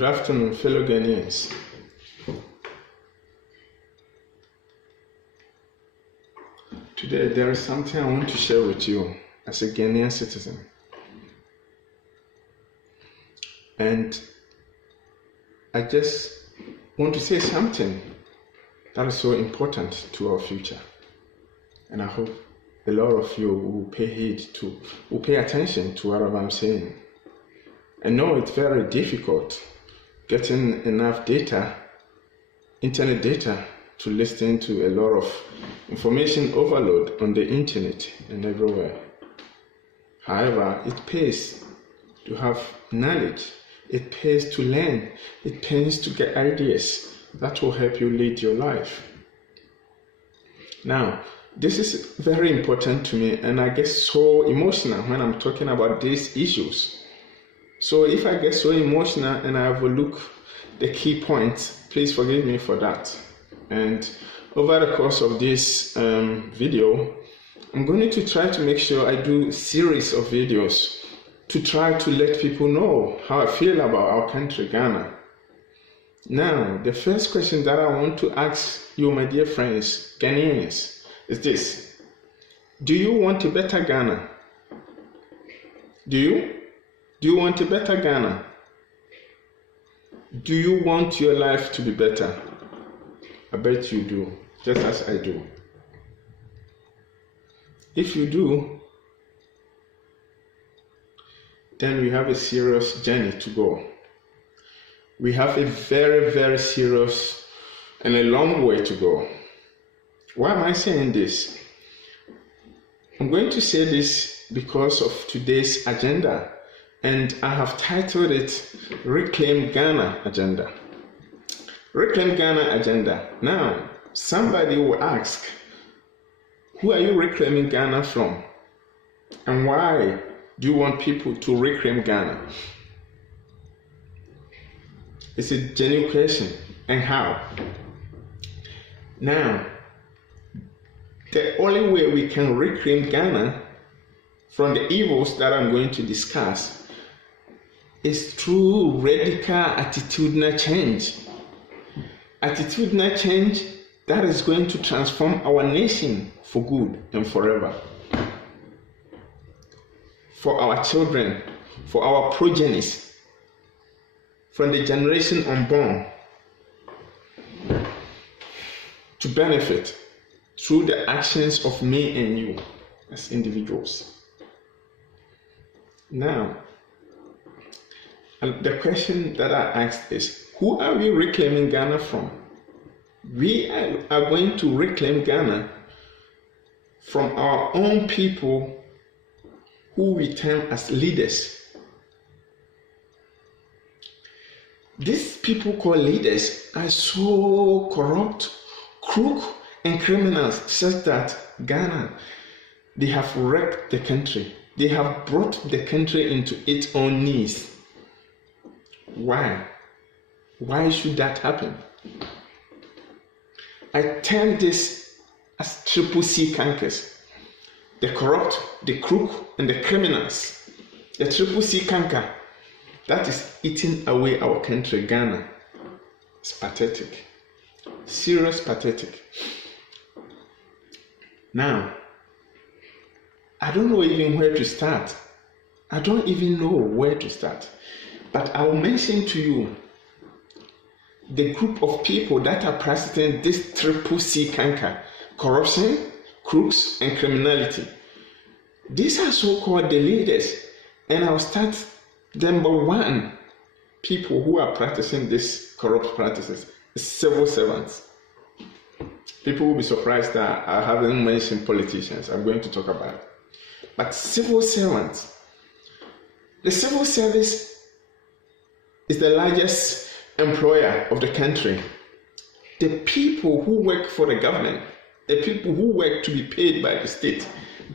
Good afternoon, fellow Ghanaians. Today, there is something I want to share with you as a Ghanaian citizen. And I just want to say something that is so important to our future. And I hope a lot of you will pay attention to what I'm saying. I know it's very difficult getting enough data, internet data, to listen to a lot of information overload on the internet and everywhere. However, it pays to have knowledge, it pays to learn, it pays to get ideas that will help you lead your life. Now, this is very important to me, and I get so emotional when I'm talking about these issues. So if I get so emotional and I overlook the key points, please forgive me for that. And over the course of this video, I'm going to try to make sure I do a series of videos to try to let people know how I feel about our country, Ghana. Now, the first question that I want to ask you, my dear friends, Ghanaians, is this. Do you want a better Ghana? Do you? Do you want a better Ghana? Do you want your life to be better? I bet you do, just as I do. If you do, then we have a serious journey to go. We have a very, very serious and a long way to go. Why am I saying this? I'm going to say this because of today's agenda. And I have titled it Reclaim Ghana Agenda. Reclaim Ghana Agenda. Now, somebody will ask, who are you reclaiming Ghana from? And why do you want people to reclaim Ghana? It's a genuine question. And how? Now, the only way we can reclaim Ghana from the evils that I'm going to discuss is through radical attitudinal change. Attitudinal change that is going to transform our nation for good and forever. For our children, for our progenies, from the generation unborn, to benefit through the actions of me and you as individuals. Now, the question that I asked is, who are we reclaiming Ghana from? We are going to reclaim Ghana from our own people who we term as leaders. These people called leaders are so corrupt, crook, and criminals such that Ghana, they have wrecked the country. They have brought the country into its own knees. Why? Why should that happen? I term this as triple C cankers. The corrupt, the crook, and the criminals. The triple C canker that is eating away our country, Ghana. It's pathetic. Serious pathetic. Now, I don't know even where to start. I don't even know where to start. But I will mention to you the group of people that are practicing this triple C canker: corruption, crooks, and criminality. These are so-called the leaders, and I'll start number one. People who are practicing these corrupt practices, civil servants. People will be surprised that I haven't mentioned politicians. I'm going to talk about it. But civil servants. The civil service is the largest employer of the country. The people who work for the government, the people who work to be paid by the state,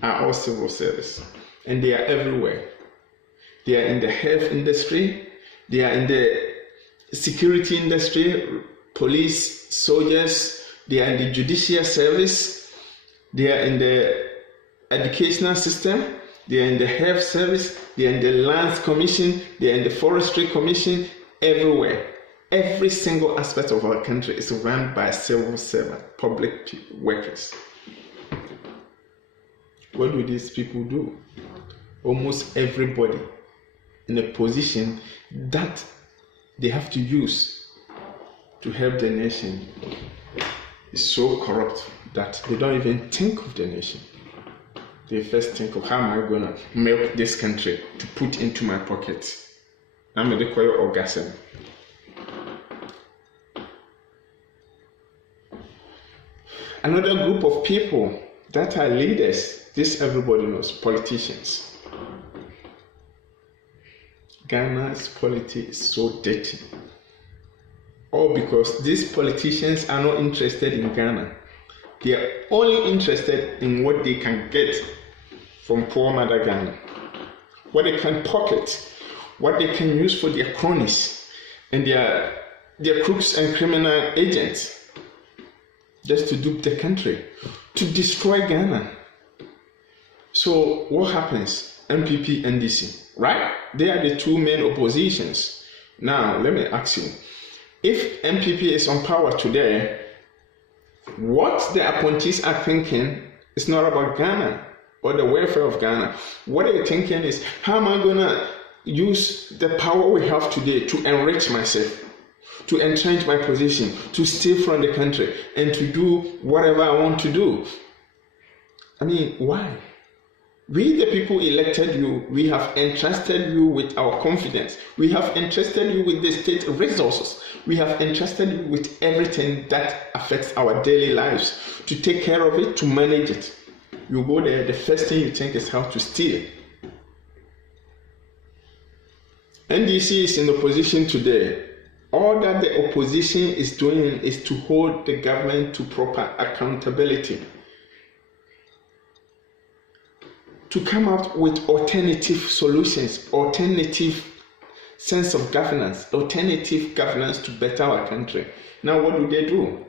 are all civil service. And they are everywhere. They are in the health industry, they are in the security industry, police, soldiers, they are in the judicial service, they are in the educational system, they are in the health service, they are in the lands commission, they are in the forestry commission. everywhere. Every single aspect of our country is run by civil servant, public workers. What do these people do? Almost everybody in a position that they have to use to help the nation is so corrupt that they don't even think of the nation. They first think of how am I going to milk this country to put into my pockets. I'm a decoy orgasm. Another group of people that are leaders, this everybody knows, politicians. Ghana's politics is so dirty. All because these politicians are not interested in Ghana. They are only interested in what they can get from poor mother Ghana. What they can pocket, what they can use for their cronies and their crooks and criminal agents. Just to dupe the country, to destroy Ghana. So what happens? MPP, NDC, right? They are the two main oppositions. Now, let me ask you, if MPP is on power today, what the appointees are thinking is not about Ghana or the welfare of Ghana. What they're thinking is, how am I going to use the power we have today to enrich myself, to entrench my position, to steal from the country, and to do whatever I want to do? I mean, why? We, the people elected you, we have entrusted you with our confidence. We have entrusted you with the state resources. We have entrusted you with everything that affects our daily lives, to take care of it, to manage it. You go there, the first thing you think is how to steal. NDC is in opposition today. All that the opposition is doing is to hold the government to proper accountability, to come up with alternative solutions, alternative sense of governance, alternative governance to better our country. Now, what do?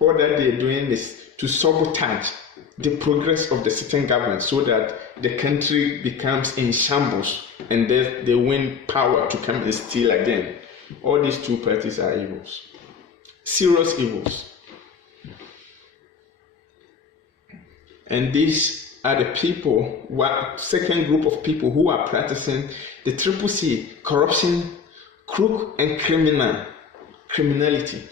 All that they're doing is to sabotage the progress of the sitting government so that the country becomes in shambles and then they win power to come and steal again. All these two parties are evils, serious evils. And these are the people, second group of people who are practicing the triple C, corruption, crook, and criminality.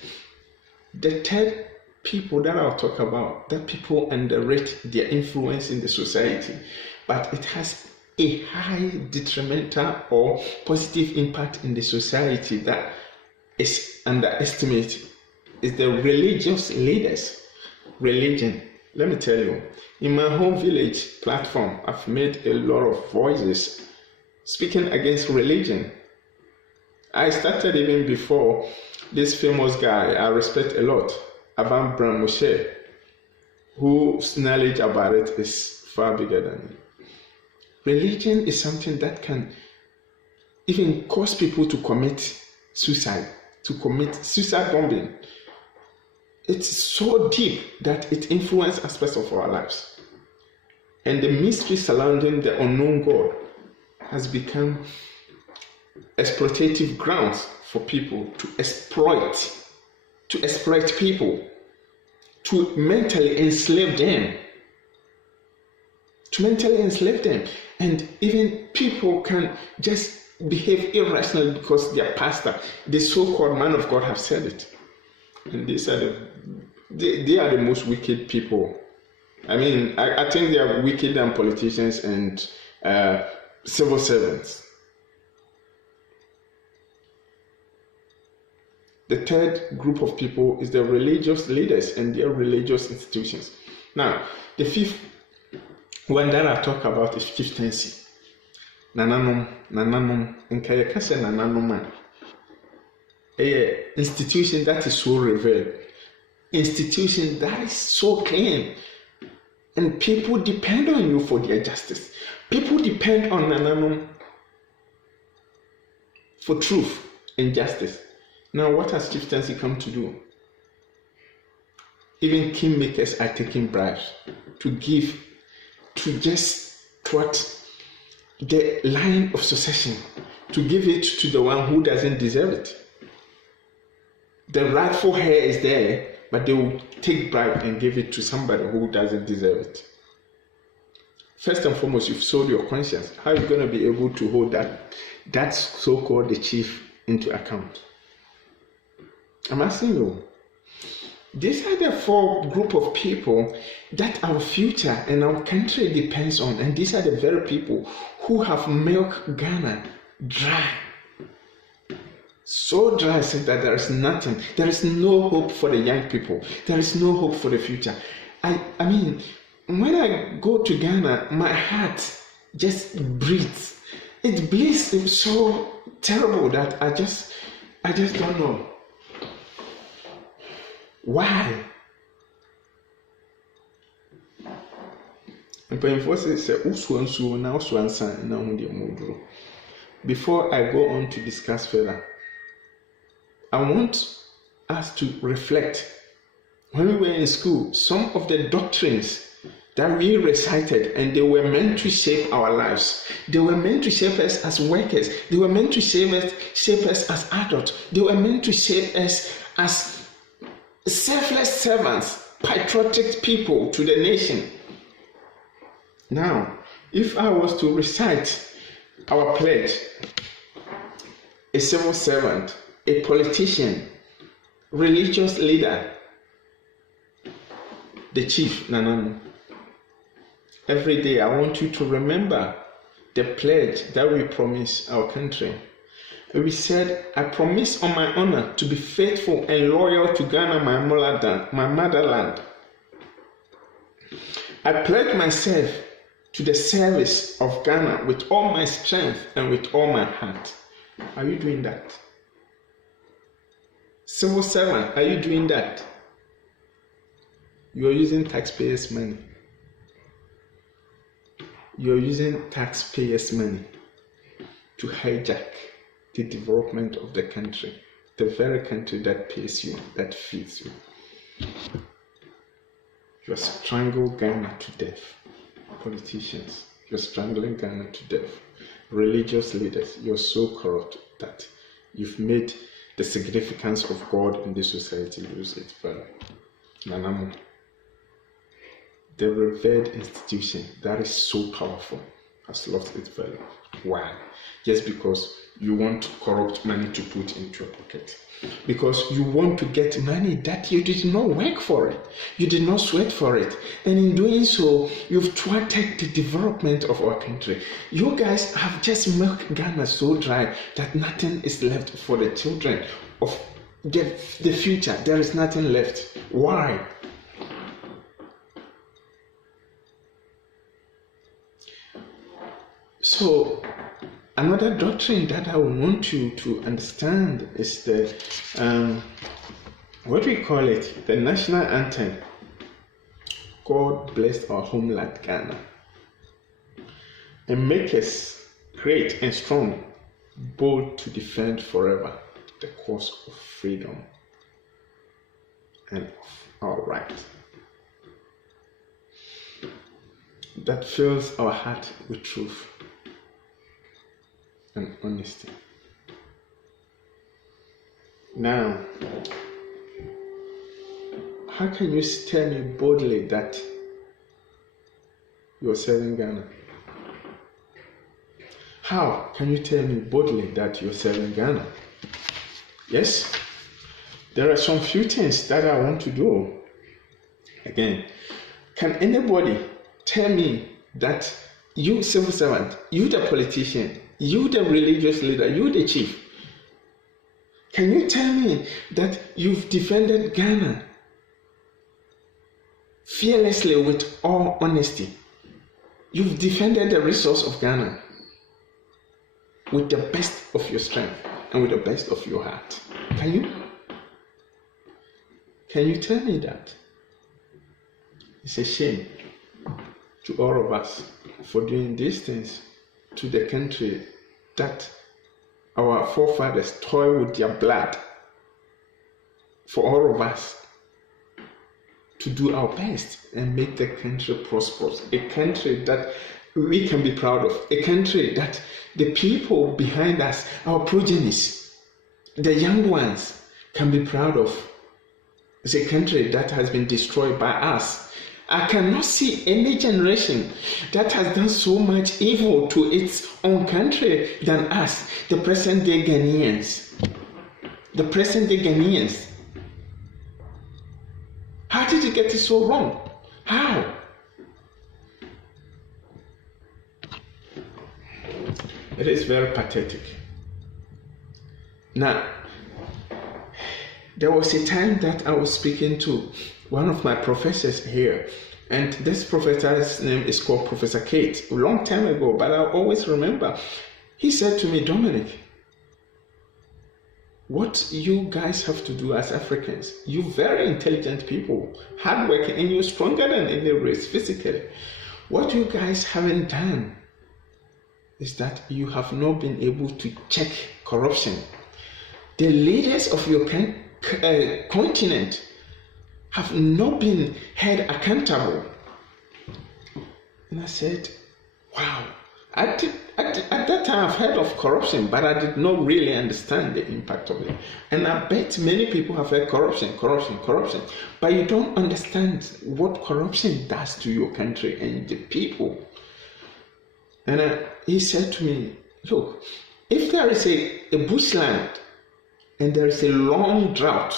The third people that I'll talk about, that people underrate their influence in the society, but it has a high detrimental or positive impact in the society that is underestimated, is the religious leaders. Religion. Let me tell you, in my home village platform, I've made a lot of voices speaking against religion. I started even before this famous guy I respect a lot, Avan Bram Moshe, whose knowledge about it is far bigger than me. Religion is something that can even cause people to commit suicide, bombing. It's so deep that it influences aspects of our lives. And the mystery surrounding the unknown God has become exploitative grounds for people to exploit people, to mentally enslave them. And even people can just behave irrationally because their pastor, the so-called man of God, have said it. And these are they are the most wicked people. I mean, I think they are wicked than politicians and civil servants. The third group of people is the religious leaders and their religious institutions. Now, the fifth one that I talk about is chieftaincy. Nananom, and kayakase nananom. A institution that is so revered, institution that is so clean, and people depend on you for their justice. People depend on nananom for truth and justice. Now, what has chieftaincy come to do? Even kingmakers are taking bribes to just thwart the line of succession, to give it to the one who doesn't deserve it. The rightful heir is there, but they will take bribe and give it to somebody who doesn't deserve it. First and foremost, you've sold your conscience. How are you going to be able to hold that so-called the chief into account? I'm asking you. These are the 4 group of people that our future and our country depends on. And these are the very people who have milked Ghana dry. So dry so that there is nothing. There is no hope for the young people. There is no hope for the future. I mean, when I go to Ghana, my heart just bleeds. It bleeds. It's so terrible that I just don't know. Why? Before I go on to discuss further, I want us to reflect. When we were in school, some of the doctrines that we recited, and they were meant to shape our lives. They were meant to shape us as workers. They were meant to shape us as adults. They were meant to shape us as selfless servants, patriotic people to the nation. Now, if I was to recite our pledge, a civil servant, a politician, religious leader, the chief, Nanano, every day I want you to remember the pledge that we promised our country. We said, I promise on my honor to be faithful and loyal to Ghana, my motherland. I pledge myself to the service of Ghana with all my strength and with all my heart. Are you doing that? Civil servant, are you doing that? You are using taxpayers' money. You are using taxpayers' money to hijack the development of the country, the very country that pays you, that feeds you. You are strangling Ghana to death. Politicians, you're strangling Ghana to death. Religious leaders, you're so corrupt that you've made the significance of God in this society lose its value. Nanamo, the revered institution that is so powerful has lost its value. Why? Just because you want corrupt money to put into your pocket. Because you want to get money that you did not work for it. You did not sweat for it. And in doing so, you've thwarted the development of our country. You guys have just milked Ghana so dry that nothing is left for the children of the future. There is nothing left. Why? So, another doctrine that I want you to understand is the, what we call it, the national anthem. God bless our homeland, Ghana, and make us great and strong, bold to defend forever the cause of freedom and of our right. That fills our heart with truth and honesty. Now, how can you tell me boldly that you're serving Ghana? How can you tell me boldly that you're serving Ghana? Yes, there are some few things that I want to do. Again, can anybody tell me that you civil servant, you the politician, you the religious leader, you the chief, can you tell me that you've defended Ghana fearlessly with all honesty? You've defended the resource of Ghana with the best of your strength and with the best of your heart. Can you? Can you tell me that? It's a shame to all of us for doing these things to the country that our forefathers toiled with their blood, for all of us to do our best and make the country prosperous. A country that we can be proud of. A country that the people behind us, our progenies, the young ones, can be proud of. It's a country that has been destroyed by us. I cannot see any generation that has done so much evil to its own country than us, the present day Ghanaians. The present day Ghanaians. How did you get it so wrong? How? It is very pathetic. Now, there was a time that I was speaking to one of my professors here, and this professor's name is called Professor Kate, a long time ago, but I always remember. He said to me, Dominic, what you guys have to do as Africans, you very intelligent people, hardworking, and you're stronger than any race physically. What you guys haven't done is that you have not been able to check corruption. The leaders of your continent have not been held accountable. And I said, wow. At that time, I've heard of corruption, but I did not really understand the impact of it. And I bet many people have heard corruption, but you don't understand what corruption does to your country and the people. And he said to me, look, if there is a bushland and there is a long drought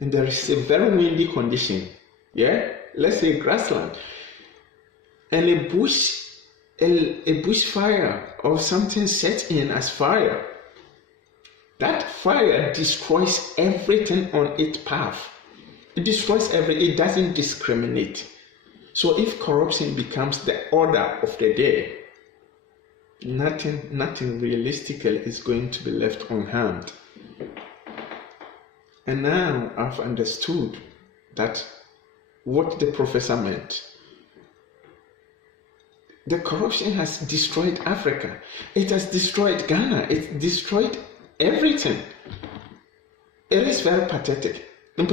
and there is a very windy condition, let's say grassland, and a bushfire or something sets in as fire, that fire destroys everything on its path. It destroys it doesn't discriminate. So if corruption becomes the order of the day, nothing realistically is going to be left unharmed. And now I've understood that what the professor meant. The corruption has destroyed Africa. It has destroyed Ghana. It's destroyed everything. It is very pathetic. The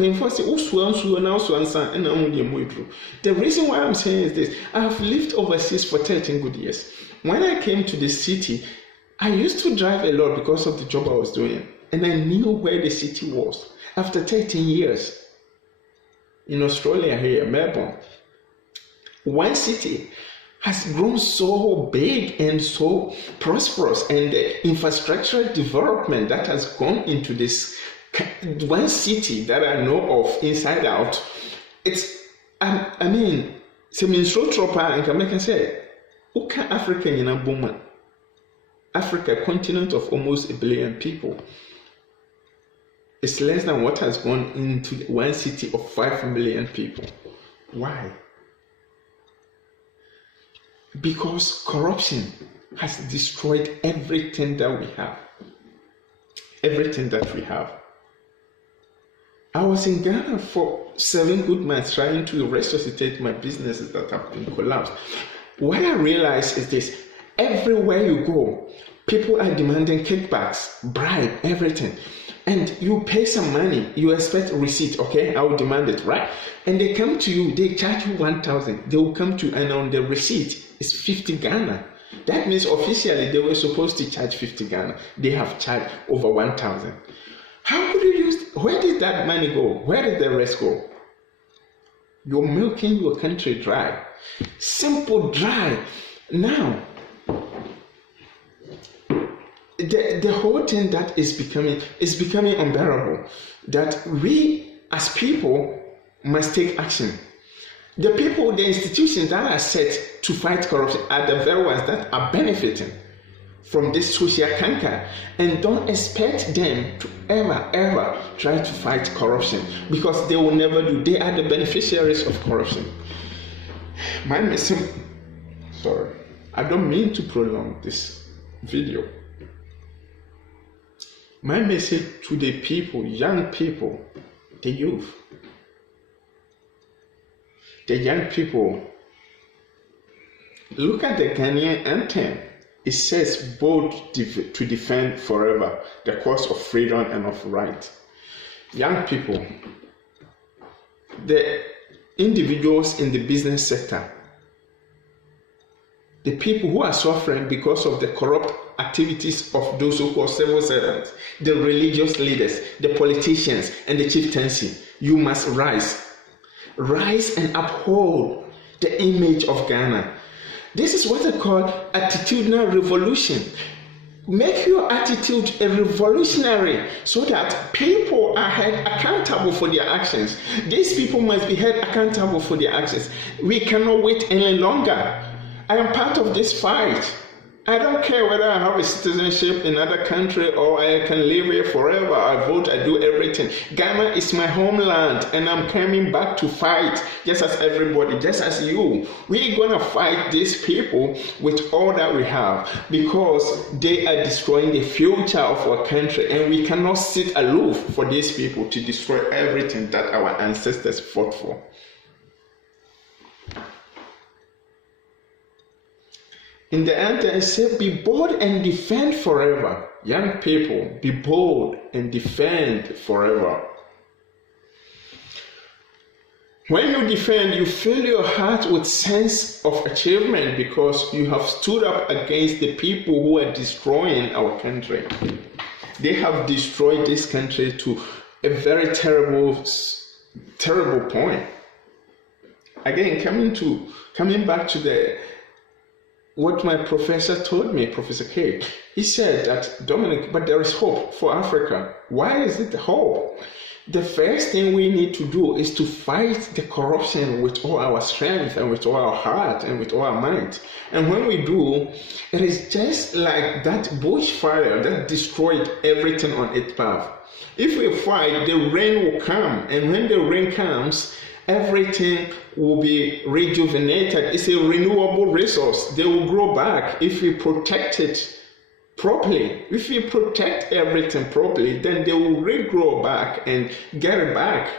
reason why I'm saying is this. I have lived overseas for 13 good years. When I came to the city, I used to drive a lot because of the job I was doing. And I knew where the city was. After 13 years in Australia here, Melbourne, one city has grown so big and so prosperous, and the infrastructural development that has gone into this one city that I know of inside out. It's, I mean, and can say, Uka Africa in a woman. Africa, a continent of almost 1 billion people. It's less than what has gone into one city of 5 million people. Why? Because corruption has destroyed everything that we have. Everything that we have. I was in Ghana for 7 good months trying to resuscitate my businesses that have been collapsed. What I realized is this: everywhere you go, people are demanding kickbacks, bribe, everything. And you pay some money, you expect a receipt, okay? I will demand it, right? And they come to you, they charge you 1,000. They will come to you, and on the receipt, it's 50 Ghana. That means officially they were supposed to charge 50 Ghana. They have charged over 1,000. How could you use? Where did that money go? Where did the rest go? You're milking your country dry. Simple dry. Now, the whole thing that is becoming unbearable, that we as people must take action. The people, the institutions that are set to fight corruption are the very ones that are benefiting from this social canker, and don't expect them to ever try to fight corruption, because they will never do. They are the beneficiaries of corruption. Sorry, I don't mean to prolong this video. My message to the people, young people, the youth, the young people, look at the Ghanaian anthem. It says, bold to defend forever the cause of freedom and of right. Young people, the individuals in the business sector, the people who are suffering because of the corrupt activities of those who call civil servants, the religious leaders, the politicians, and the chieftaincy. You must rise. Rise and uphold the image of Ghana. This is what I call attitudinal revolution. Make your attitude a revolutionary so that people are held accountable for their actions. These people must be held accountable for their actions. We cannot wait any longer. I am part of this fight. I don't care whether I have a citizenship in another country or I can live here forever. I vote, I do everything. Ghana is my homeland and I'm coming back to fight just as everybody, just as you. We're going to fight these people with all that we have because they are destroying the future of our country, and we cannot sit aloof for these people to destroy everything that our ancestors fought for. In the end, I say, be bold and defend forever. Young people, be bold and defend forever. When you defend, you fill your heart with sense of achievement because you have stood up against the people who are destroying our country. They have destroyed this country to a very terrible point. Again, coming back to what my professor told me, Professor K, he said that, Dominic, but there is hope for Africa. Why is it hope? The first thing we need to do is to fight the corruption with all our strength and with all our heart and with all our might. And when we do, it is just like that bushfire that destroyed everything on its path. If we fight, the rain will come, and when the rain comes, everything will be rejuvenated. It's a renewable resource. They will grow back if we protect it properly. If we protect everything properly, then they will regrow back and get it back.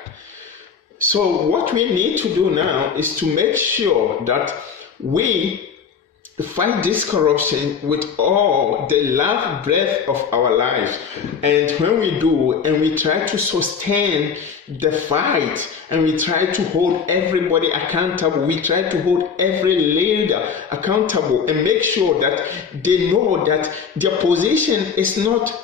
So what we need to do now is to make sure that we fight this corruption with all the love breath of our life. And when we do, and we try to sustain the fight, and we try to hold everybody accountable, we try to hold every leader accountable and make sure that they know that their position is not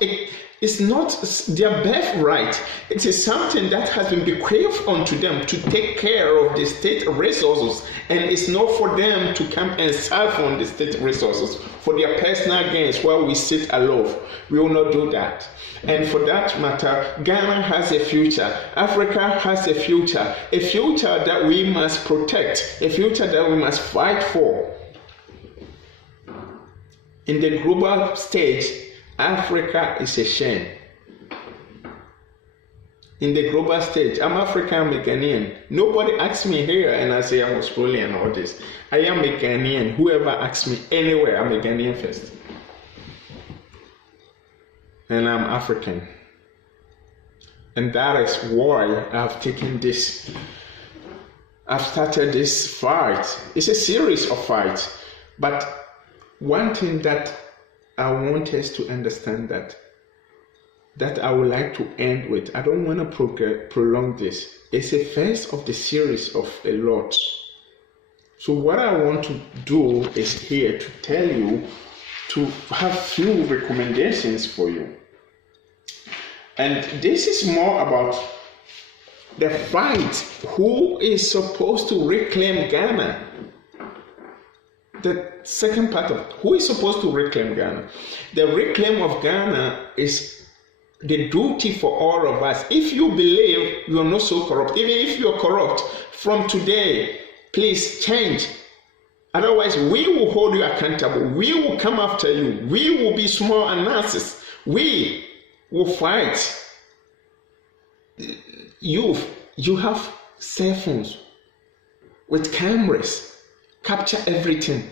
their birthright. It is something that has been bequeathed unto them to take care of the state resources, and it's not for them to come and serve on the state resources for their personal gains while we sit aloof. We will not do that. And for that matter, Ghana has a future. Africa has a future that we must protect, a future that we must fight for. In the global stage, Africa is a shame. In the global stage, I'm African, I'm a Ghanaian. Nobody asks me here and I say I'm Australian or this. I am a Ghanaian. Whoever asks me anywhere, I'm a Ghanaian first. And I'm African. And that is why I've taken this. I've started this fight. It's a series of fights. But one thing that I want us to understand that I would like to end with, I don't want to prolong this. It's a first of the series of a lot. So what I want to do is here to tell you to have few recommendations for you. And this is more about the fight. Who is supposed to reclaim Ghana? The second part of it, who is supposed to reclaim Ghana? The reclaim of Ghana is the duty for all of us. If you believe you are not so corrupt, even if you are corrupt, from today, please change. Otherwise, we will hold you accountable. We will come after you. We will be small and narcissists. We will fight. You have cell phones with cameras. Capture everything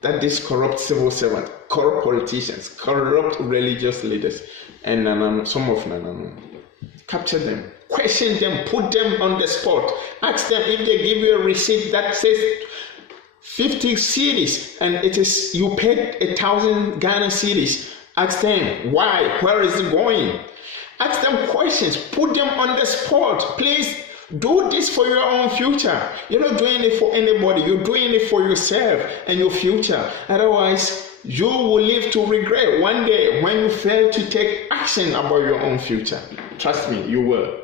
that this corrupt civil servant, corrupt politicians, corrupt religious leaders, and some of them, capture them, question them, put them on the spot, ask them if they give you a receipt that says 50 cedis and it is you paid 1,000 Ghana cedis. Ask them why, where is it going? Ask them questions, put them on the spot. Please Do this for your own future. You're not doing it for anybody. You're doing it for yourself and your future. Otherwise, you will live to regret one day when you fail to take action about your own future. Trust me, you will.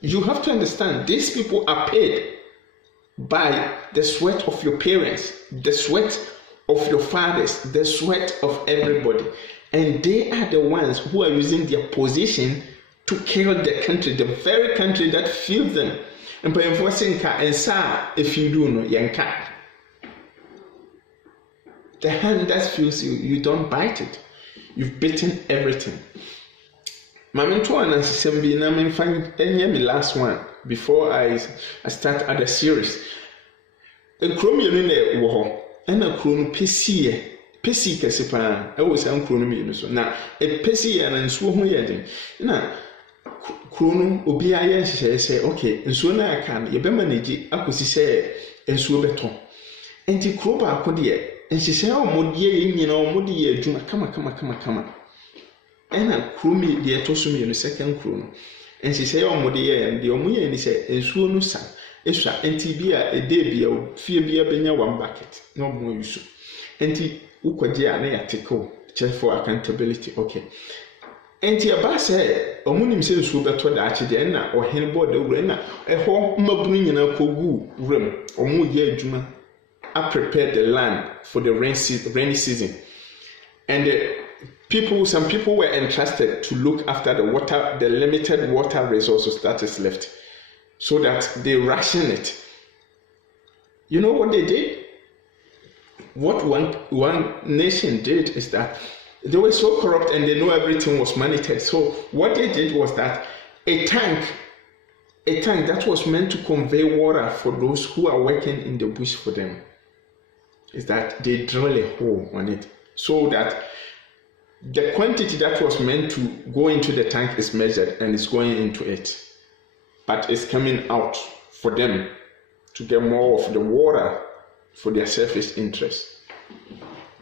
You have to understand, these people are paid by the sweat of your parents, the sweat of your fathers, the sweat of everybody. And they are the ones who are using their position to kill the country, the very country that feeds them. And by enforcing if you do no, yanka. The hand that feels you, you don't bite it. You've bitten everything. Mama told us I'm find any last one before I start other series. A chromium in the war and a chrono Pesi kasipa I was an chrono so now a pesi and so yet now chrono obiaya say okay and so now I can you be manage akusi say and so beton and the kroba akode and she say oh modie yin na modie adwuma kama and a chromi de etoso me second chrono and she say oh modie and the omuye ni say and so no sa eswa ntibia e dey bia fie bia benya one bucket no more use enti ukwaje ana ya take check for accountability okay enti aba say omunim se nsuo beto da achi de na ohen board wura na eho mabunu nyina kogu wura omu ye adwuma I prepared the land for the rainy season and some people were entrusted to look after the limited water resources that is left so that they ration it. You know what they did? What one nation did is that they were so corrupt and they know everything was monitored. So what they did was that a tank that was meant to convey water for those who are working in the bush for them, is that they drill a hole on it so that the quantity that was meant to go into the tank is measured and is going into it, but it's coming out for them to get more of the water for their selfish interests.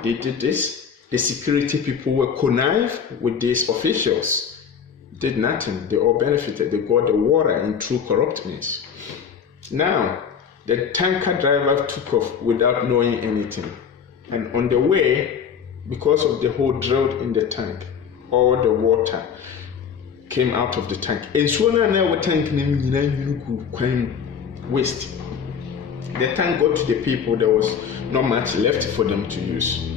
They did this. The security people were connived with these officials. Did nothing. They all benefited. They got the water in true corrupt means. Now, the tanker driver took off without knowing anything. And on the way, because of the hole drilled in the tank, all the water came out of the tank. And so now tank waste. The tank got to the people, there was not much left for them to use.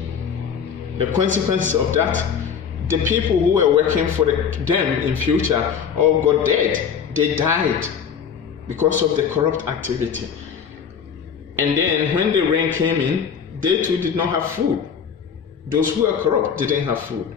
The consequence of that, the people who were working for them in future all got dead. They died because of the corrupt activity. And then when the rain came in, they too did not have food. Those who were corrupt didn't have food.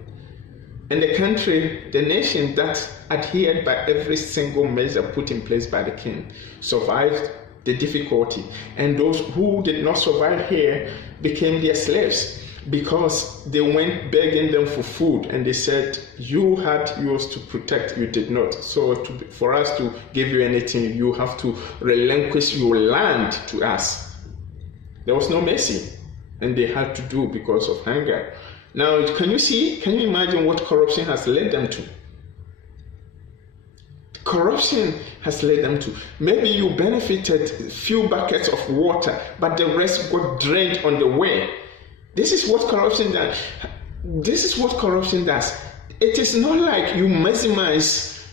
And the country, the nation that adhered by every single measure put in place by the king, survived the difficulty. And those who did not survive here became their slaves because they went begging them for food. And they said, you had yours to protect, you did not. So for us to give you anything, you have to relinquish your land to us. There was no mercy. And they had to do because of hunger. Now, can you imagine what corruption has led them to? Corruption has led them to. Maybe you benefited a few buckets of water, but the rest got drained on the way. This is what corruption does. It is not like you maximize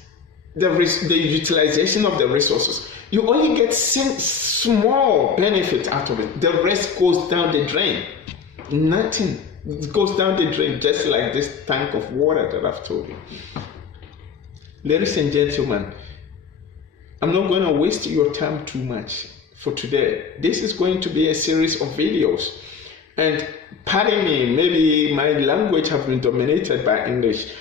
the utilization of the resources. You only get small benefit out of it. The rest goes down the drain. Nothing. It goes down the drain, just like this tank of water that I've told you. Ladies and gentlemen, I'm not going to waste your time too much for today. This is going to be a series of videos. And pardon me, maybe my language has been dominated by English.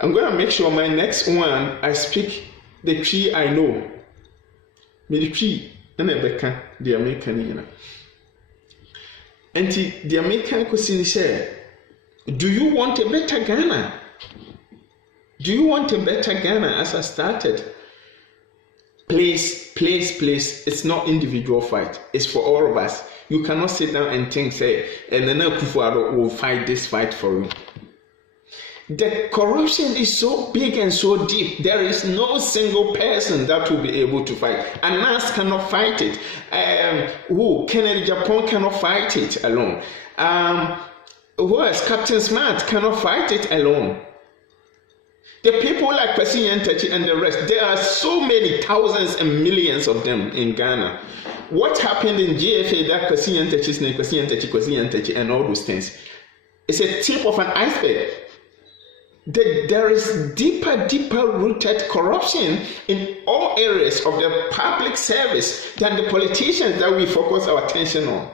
I'm going to make sure my next one, I speak the tree I know. Me tree, and I become the American. And the American question is, do you want a better Ghana? Do you want a better Ghana as I started? Please. It's not individual fight. It's for all of us. You cannot sit down and think, say, and then Akufo-Addo will fight this fight for you. The corruption is so big and so deep. There is no single person that will be able to fight. Anas cannot fight it. Kennedy Japan cannot fight it alone. Who else? Captain Smart cannot fight it alone. The people like Kwesi Nyantakyi and the rest, there are so many thousands and millions of them in Ghana. What happened in GFA, that Kwesi Nyantakyi's name, Kwesi Nyantakyi, and all those things, it's a tip of an iceberg. There is deeper rooted corruption in all areas of the public service than the politicians that we focus our attention on.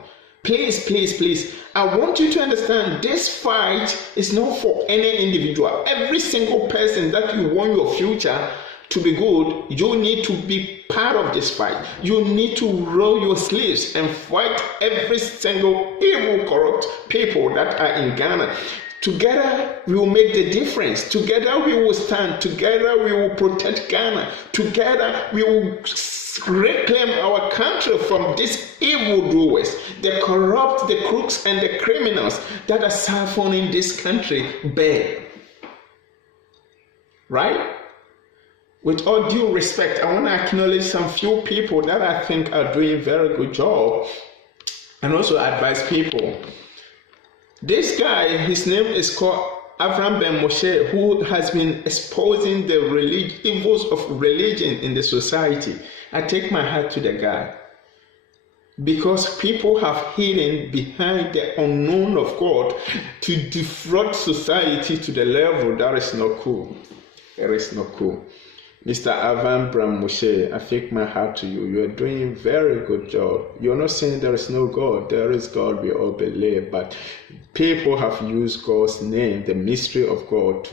Please, I want you to understand this fight is not for any individual. Every single person that you want your future to be good, you need to be part of this fight. You need to roll your sleeves and fight every single evil, corrupt people that are in Ghana. Together we will make the difference. Together we will stand. Together we will protect Ghana. Together we will reclaim our country from these evildoers, the corrupt, the crooks, and the criminals that are suffering this country bare. Right? With all due respect, I want to acknowledge some few people that I think are doing a very good job, and also advise people. This guy, his name is called Avram Ben Moshe, who has been exposing the evils of religion in the society. I take my hat to the guy, because people have hidden behind the unknown of God to defraud society to the level that is not cool. It is not cool. Mr. Avram Ben Moshe, I take my hat to you. You are doing a very good job. You're not saying there is no God. There is God, we all believe. But people have used God's name, the mystery of God,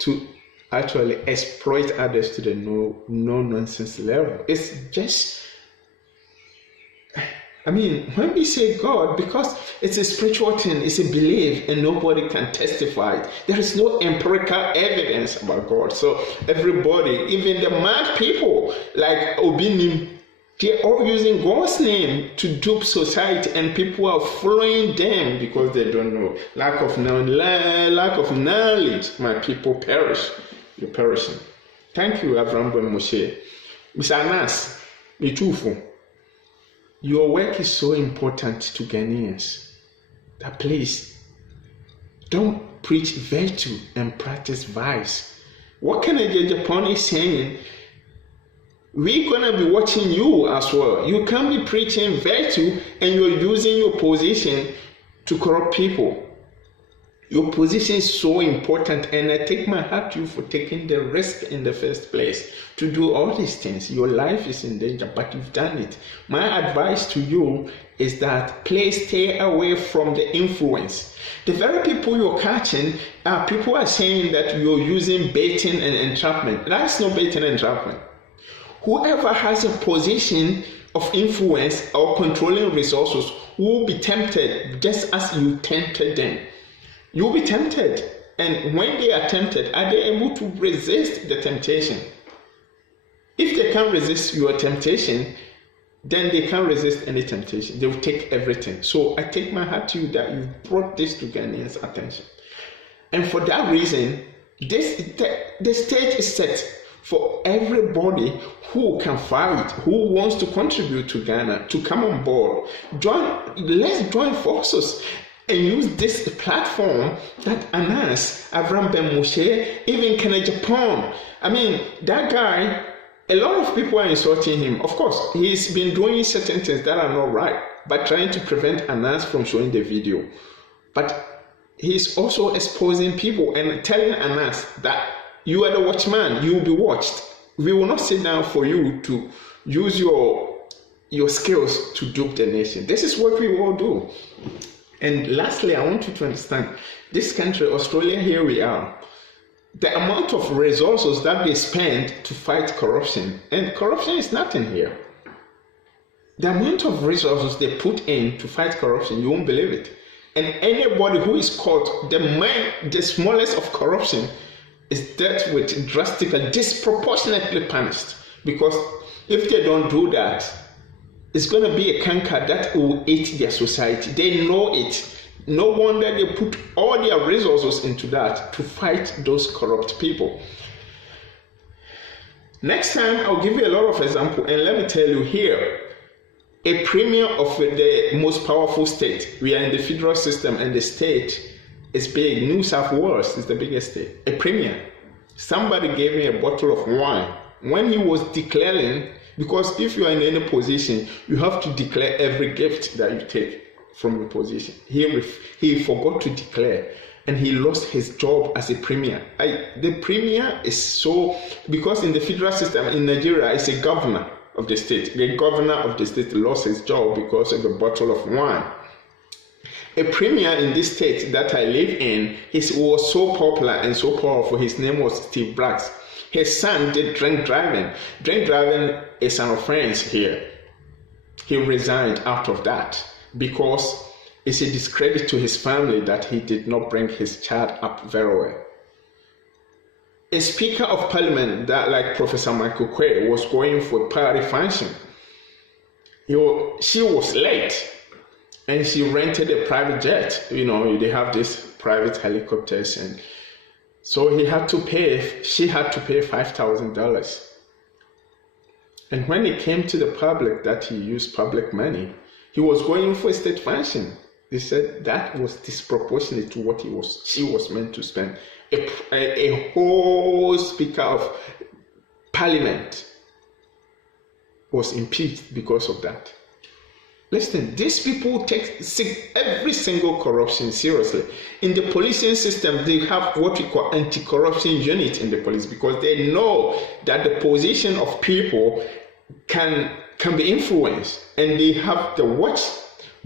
to actually exploit others to the no-nonsense level. It's just, when we say God, because it's a spiritual thing, it's a belief, and nobody can testify. There is no empirical evidence about God. So everybody, even the mad people like Obinim, they're all using God's name to dupe society, and people are following them because they don't know. Lack of knowledge, my people perish. You're perishing. Thank you, Avram Ben Moshe. Mr. Anas, Mitufu. Your work is so important to Ghanaians that please don't preach virtue and practice vice. What Kennedy Japan is saying, we're going to be watching you as well. You can't be preaching virtue and you're using your position to corrupt people. Your position is so important, and I take my hat to you for taking the risk in the first place to do all these things. Your life is in danger, but you've done it. My advice to you is that please stay away from the influence. The very people you're catching, people are saying that you're using baiting and entrapment. That's not baiting and entrapment. Whoever has a position of influence or controlling resources will be tempted just as you tempted them. You'll be tempted, and when they are tempted, are they able to resist the temptation? If they can't resist your temptation, then they can't resist any temptation. They will take everything. So I take my hat to you that you've brought this to Ghanaians' attention. And for that reason, the stage is set for everybody who can fight, who wants to contribute to Ghana, to come on board. Let's join forces and use this platform that Anas, Avram Ben Moshe, even Kennedy Japan. That guy, a lot of people are insulting him. Of course, he's been doing certain things that are not right, but trying to prevent Anas from showing the video. But he's also exposing people and telling Anas that you are the watchman, you will be watched. We will not sit down for you to use your skills to dupe the nation. This is what we will do. And lastly, I want you to understand, this country, Australia, here we are. The amount of resources that they spend to fight corruption, and corruption is nothing here. The amount of resources they put in to fight corruption, you won't believe it. And anybody who is caught, the smallest of corruption, is dealt with drastically, disproportionately punished. Because if they don't do that, it's going to be a canker that will eat their society. They know it. No wonder they put all their resources into that to fight those corrupt people. Next time, I'll give you a lot of examples, and let me tell you here, a premier of the most powerful state. We are in the federal system, and the state is big. New South Wales is the biggest state. A premier. Somebody gave me a bottle of wine when he was declaring, because if you are in any position, you have to declare every gift that you take from your position. He forgot to declare, and he lost his job as a premier. The premier is so, because in the federal system in Nigeria, it's a governor of the state. The governor of the state lost his job because of a bottle of wine. A premier in this state that I live in, he was so popular and so powerful. His name was Steve Braggs. His son did drink driving. Drink driving is an offense here. He resigned out of that because it's a discredit to his family that he did not bring his child up very well. A speaker of parliament that, like Professor Michael Quay, was going for a party function. She was late, and she rented a private jet. You know, they have these private helicopters, and so she had to pay $5,000. And when it came to the public that he used public money, he was going for a state function. They said that was disproportionate to what she was meant to spend. A whole speaker of parliament was impeached because of that. Listen, these people take every single corruption seriously. In the policing system, they have what we call anti-corruption unit in the police, because they know that the position of people can be influenced, and they have the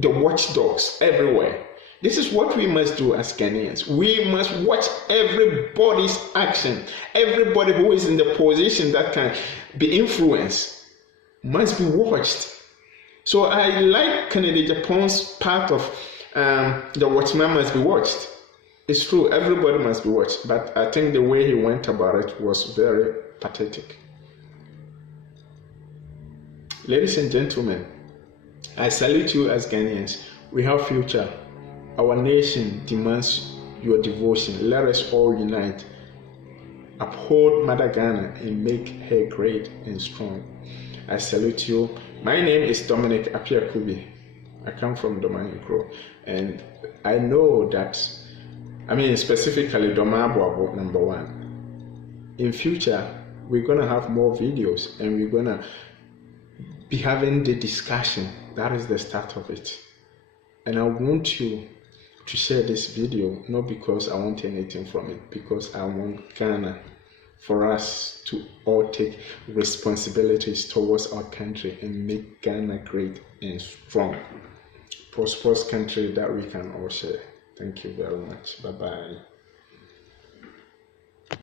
watchdogs everywhere. This is what we must do as Ghanaians. We must watch everybody's action. Everybody who is in the position that can be influenced must be watched. So I like Kennedy Japan's part of the watchman must be watched. It's true, everybody must be watched, but I think the way he went about it was very pathetic. Ladies and gentlemen, I salute you as Ghanaians. We have future. Our nation demands your devotion. Let us all unite. Uphold Mother Ghana and make her great and strong. I salute you. My name is Dominic Appiah-kubi. I come from Dominic, and I know that, specifically Domabo number 1. In future, we're going to have more videos, and we're going to be having the discussion. That is the start of it. And I want you to share this video, not because I want anything from it, because I want Ghana, for us to all take responsibilities towards our country and make Ghana great and strong. Prosperous country that we can all share. Thank you very much. Bye-bye.